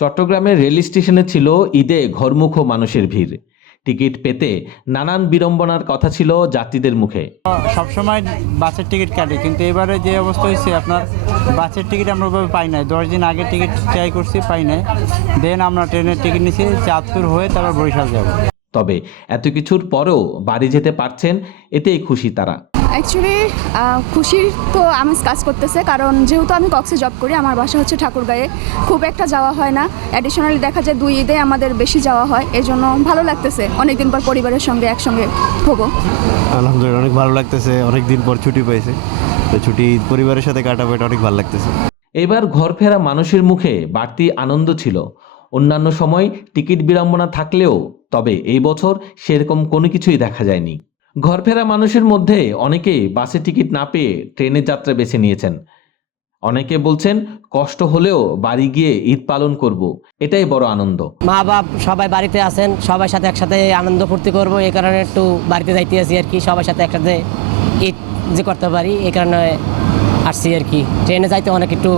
চট্টগ্রামের রেল স্টেশনে ছিল ঈদে ঘরমুখো মানুষের ভিড়। টিকিট পেতে নানান বিড়ম্বনার কথা ছিল যাত্রীদের মুখে। সবসময় বাসের টিকিট কাটি, কিন্তু এবারে যে অবস্থা হয়েছে আপনার বাসের টিকিট আমরা ওইভাবে পাই নাই। 10 দিন আগে টিকিট ট্রাই করছি, পাই নাই। দেন আমরা ট্রেনের টিকিট নিয়েছি, চাঁদপুর হয়ে তারপর বরিশাল যাব। তবে এত কিছুর পরেও বাড়ি যেতে পারছেন, এতেই খুশি তারা। অ্যাকচুয়ালি খুশির তো আমেজ কাজ করতেছে, কারণ যেহেতু আমি কক্সে জব করি, আমার বাসা হচ্ছে ঠাকুরগাঁয়ে, খুব একটা যাওয়া হয় না। অ্যাডিশনালি দেখা যায় 2 ঈদে আমাদের বেশি যাওয়া হয়, এই জন্য ভালো লাগতেছে। অনেকদিন পর পরিবারের সঙ্গে একসঙ্গে হবো। আলহামদুলিল্লাহ অনেক ভালো লাগতেছে, অনেকদিন পর ছুটি পেয়েছে, তো ছুটি পরিবারের সাথে কাটাবো, এটা অনেক ভালো লাগতেছে। এবার ঘর ফেরা মানুষের মুখে বাড়তি আনন্দ ছিল। অন্যান্য সময় টিকিট বিড়ম্বনা থাকলেও তবে এই বছর সেরকম কোনো কিছুই দেখা যায়নি। ঘর ফেরা মানুষের মধ্যে অনেকেই বাসে টিকিট না পেয়ে ট্রেনের যাত্রা বেছে নিয়েছেন। অনেকে বলছেন কষ্ট হলেও বাড়ি গিয়ে ঈদ পালন করব, এটাই বড় আনন্দ। মা বাপ সবাই বাড়িতে আছেন, সবার সাথে একসাথে আনন্দ ফুর্তি করবো, এই কারণে একটু বাড়িতে যাইতে আসি আর কি। সবার সাথে একসাথে ঈদ যে করতে পারি, এই কারণে আসছি আর কি। ট্রেনে যাইতে অনেক একটু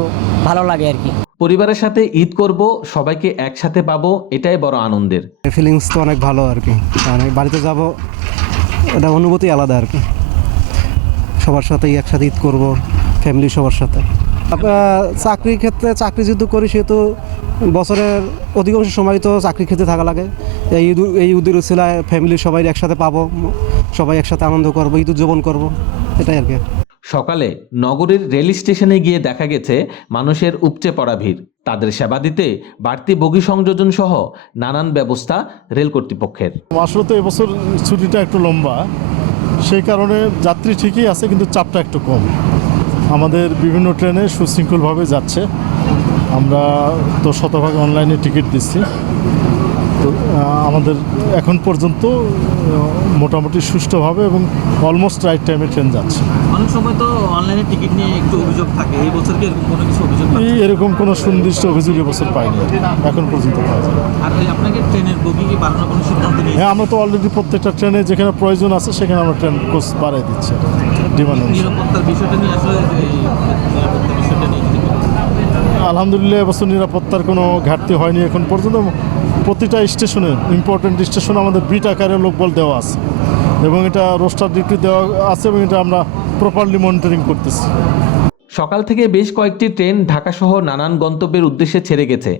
ভালো লাগে আর কি। পরিবারের সাথে ঈদ করব, সবাইকে একসাথে পাবো, এটাই বড় আনন্দের। ফিলিংস তো অনেক ভালো আর কি, মানে বাড়িতে যাব, এটা অনুভূতি আলাদা আর কি। সবার সাথেই একসাথে ঈদ করব, ফ্যামিলি সবার সাথে। চাকরির ক্ষেত্রে চাকরি যেহেতু করি, সেহেতু বছরের অধিকাংশ সময় তো চাকরির ক্ষেত্রে থাকা লাগে। এই ঈদের উছিলায় ফ্যামিলি সবাই একসাথে পাবো, সবাই একসাথে আনন্দ করবো, ঈদ উদযাপন করবো, এটাই আর কি। সকালে নগরীর রেল স্টেশনে গিয়ে দেখা গেছে মানুষের উপচে পড়া ভিড়। তাদের সেবা দিতে বাড়তি বগি সংযোজন সহ নানান ব্যবস্থা রেল কর্তৃপক্ষের। আসলে তো এবছর ছুটিটা একটু লম্বা, সেই কারণে যাত্রী ঠিকই আছে, কিন্তু চাপটা একটু কম। আমাদের বিভিন্ন ট্রেনে সুশৃঙ্খলভাবে যাচ্ছে। আমরা তো শতভাগ অনলাইনে টিকিট দিচ্ছি, তো আমাদের এখন পর্যন্ত মোটামুটি সুষ্ঠুভাবে এবং অলমোস্ট রাইট টাইমে ট্রেন যাচ্ছে। অনেক সময় তো অনলাইনে টিকিট নিয়ে একটু অভিযোগ থাকে, এই বছর কি এরকম কোনো কিছু অভিযোগ? এরকম কোনো সুনির্দিষ্ট অভিযোগ এবছর পাইনি, এখন পর্যন্ত পাওয়া যায়। আর আপনাকে ট্রেনের বগি কি বাড়ানোর কোনো সিদ্ধান্ত নিয়েছে? হ্যাঁ, আমরা তো অলরেডি প্রত্যেকটা ট্রেনে যেখানে প্রয়োজন আছে সেখানে আমরা ট্রেন কোচ বাড়াই দিচ্ছি ডিমান্ড অনুসারে। নিরাপত্তার বিষয়টা নিয়ে আসলে নিরাপত্তার বিষয়টা নিয়ে আলহামদুলিল্লাহ এবছর নিরাপত্তার কোনো ঘাটতি হয়নি এখন পর্যন্ত। প্রতিটা স্টেশনে, ইম্পর্টেন্ট স্টেশনে আমাদের বিট আকারে লোকবল দেওয়া আছে এবং এটা রোস্টার ডিউটি দেওয়া আছে, এবং এটা আমরা প্রপারলি মনিটরিং করতেছি। সকাল থেকে বেশ কয়েকটি ট্রেন ঢাকাসহ নানান গন্তব্যের উদ্দেশ্যে ছেড়ে গেছে।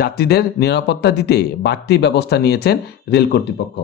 যাত্রীদের নিরাপত্তা দিতে বাড়তি ব্যবস্থা নিয়েছেন রেল কর্তৃপক্ষ।